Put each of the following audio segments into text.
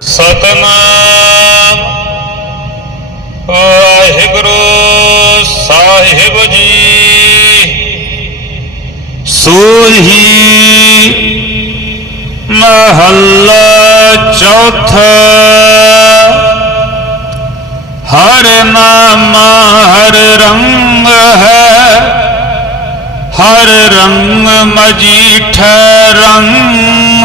ਸਤਨਾਮ। ਵਾਹਿਗੁਰੂ ਸਾਹਿਬ ਜੀ। ਸੋਹੀ ਮਹੱਲਾ ਚੌਥਾ। ਹਰ ਨਾਮ ਹਰ ਰੰਗ ਹੈ। ਹਰ ਰੰਗ ਮਜੀਠ ਰੰਗ।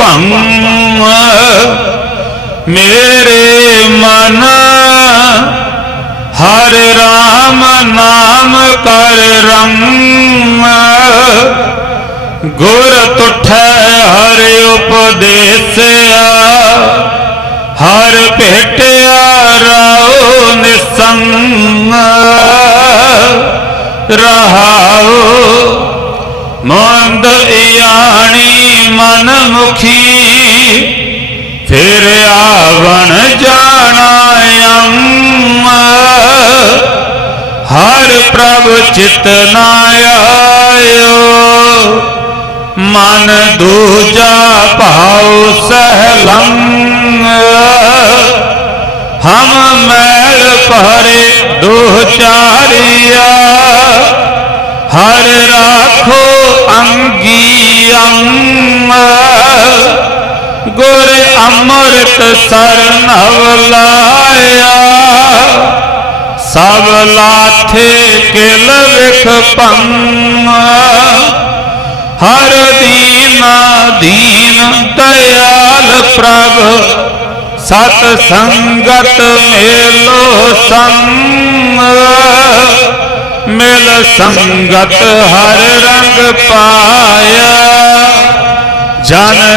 ਹੋਵੀ ਮੇਰੇ ਮਨ ਹਰ ਰਾਮ ਨਾਮ ਕਰ ਰੰਗ। ਗੁਰ ਤੁਠੈ ਹਰ ਉਪਦੇਸਿਆ, ਹਰ ਭੇਟਿਆ ਰਾਉ ਨਿਸੰਗ। ਫਿਰ ਆਵਣ ਜਾਣਾ ਅੰਮ ਹਰ ਪ੍ਰਭ ਚਿਤ ਨਾ ਆਇਓ। ਮਨ ਦੂਜਾ ਭਾਉ ਸਹਲੰਗ, ਹਮ ਮੈਲ ਭਰੇ ਦੁਚਾਰਿਆ, ਹਰ ਰਾਖੋ ਅੰਗੀ ਅੰਮ ਅੰਮ੍ਰਿਤ ਸਰਨਵ ਲਾਇਆ ਸਭ ਲਾਥੇ ਕਿਲ ਵਿਖ ਪੰਮ। ਹਰ ਦੀਨ ਦੀਨ ਦਇਆਲ ਪ੍ਰਭ। ਸਤ ਸੰਗਤ ਮੇਲੋ ਸੰਗ ਮਿਲ ਸੰਗਤ ਹਰ ਰੰਗ ਪਾਇਆ। ਜਨ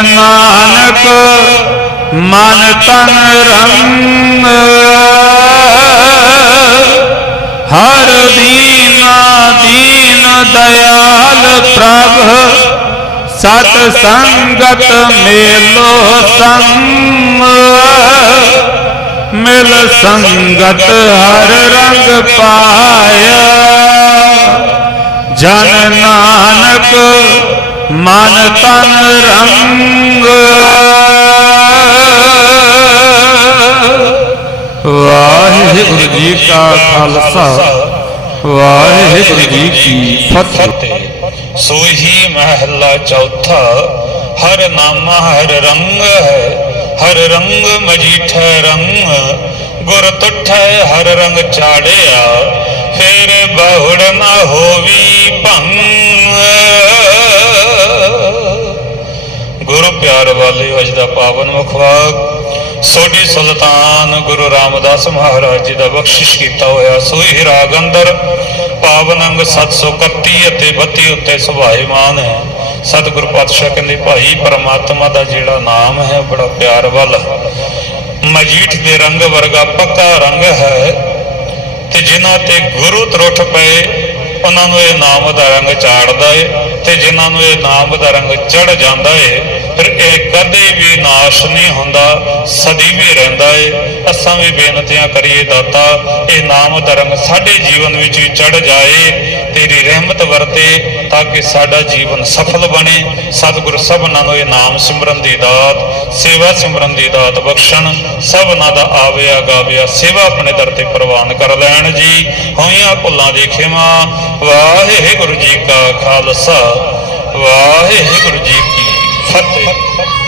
ਮਨ ਤਨ ਰੰਗ, ਹਰ ਦੀਨਾ ਦੀਨ ਦਇਆਲ ਪ੍ਰਭ, ਸਤ ਸੰਗਤ ਮੇਲੋ ਸੰਗ। ਮਿਲ ਸੰਗਤ ਹਰ ਰੰਗ ਪਾਇਆ। ਜਨ ਨਾਨਕ ਮਨ ਤਨ ਰੰਗ। ਵਾਹਿਗੁਰੂ ਜੀ ਕਾ ਖਾਲਸਾ, ਵਾਹਿਗੁਰੂ ਜੀ ਕੀ ਫਤਿਹ। ਸੋਹੀ ਮਹੱਲਾ ਚੌਥਾ, ਹਰ ਨਾਮ ਹਰ ਰੰਗ ਹੈ, ਹਰ ਰੰਗ ਮਜੀਠ ਰੰਗ, ਗੁਰ ਤੁਠੈ ਹਰ ਰੰਗ ਚਾੜਿਆ, ਫਿਰ ਬਹੁੜ ਨਾ ਹੋਵੀ ਭੰਗ। ਗੁਰੂ ਪਿਆਰ ਵਾਲੇ ਅੱਜ ਦਾ ਪਾਵਨ ਮੁਖਵਾਕ ਸੋਢੀ ਸੁਲਤਾਨ ਗੁਰੂ ਰਾਮਦਾਸ ਮਹਾਰਾਜ ਜੀ ਦਾ ਬਖਸ਼ਿਸ਼ ਕੀਤਾ ਹੋਇਆ। ਸੋਈ ਰਾਗ ਅੰਦਰ ਪਾਵਨ ਅੰਗ 731 ਅਤੇ 32 ਉੱਤੇ ਸੁਭਾਈਮਾਨ ਹੈ। ਸਤਿਗੁਰ ਪਾਤਸ਼ਾਹ ਕਹਿੰਦੇ, ਭਾਈ, ਪਰਮਾਤਮਾ ਦਾ ਜਿਹੜਾ ਨਾਮ ਹੈ ਬੜਾ ਪਿਆਰ ਵਾਲਾ ਮਜੀਠ ਦੇ ਰੰਗ ਵਰਗਾ ਪੱਕਾ ਰੰਗ ਹੈ ਤੇ ਜਿਨ੍ਹਾਂ ਤੇ ਗੁਰੂ ਤਰੁੱਠ ਪਏ, ਉਹਨਾਂ ਨੂੰ ਇਹ ਨਾਮ ਦਾ ਰੰਗ ਚਾੜਦਾ ਏ ਤੇ ਜਿਨ੍ਹਾਂ ਨੂੰ ਇਹ ਨਾਮ ਦਾ ਰੰਗ ਚੜ ਜਾਂਦਾ ਏ ਫਿਰ ਇਹ ਕਦੇ ਵੀ ਨਾਸ਼ ਨਹੀਂ ਹੁੰਦਾ, ਸਦੀ ਵੀ ਰਹਿੰਦਾ ਏ। ਅਸਾਂ ਵੀ ਬੇਨਤੀਆਂ ਕਰੀਏ ਦਾਤਾ, ਇਹ ਨਾਮ ਧਰਮ ਸਾਡੇ ਜੀਵਨ ਵਿੱਚ ਵੀ ਚੜ ਜਾਏ, ਤੇਰੀ ਰਹਿਮਤ ਵਰਤੇ ਤਾਂ ਕਿ ਸਾਡਾ ਜੀਵਨ ਸਫਲ ਬਣੇ। ਸਤਿਗੁਰ ਸਭਨਾਂ ਨੂੰ ਇਹ ਨਾਮ ਸਿਮਰਨ ਦੀ ਦਾਤ, ਸੇਵਾ ਸਿਮਰਨ ਦੀ ਦਾਤ ਬਖਸ਼ਣ। ਸਭਨਾਂ ਦਾ ਆਵਿਆ ਗਾਵਿਆ ਸੇਵਾ ਆਪਣੇ ਦਰ ਤੇ ਪ੍ਰਵਾਨ ਕਰ ਲੈਣ ਜੀ। ਹੋਈਆਂ ਭੁੱਲਾਂ ਦੀ ਖਿਮਾ, ਵਾਹਿਗੁਰੂ ਜੀ ਕਾ ਖਾਲਸਾ, ਵਾਹਿਗੁਰੂ ਜੀ ਕੀ ਫਤਿਹ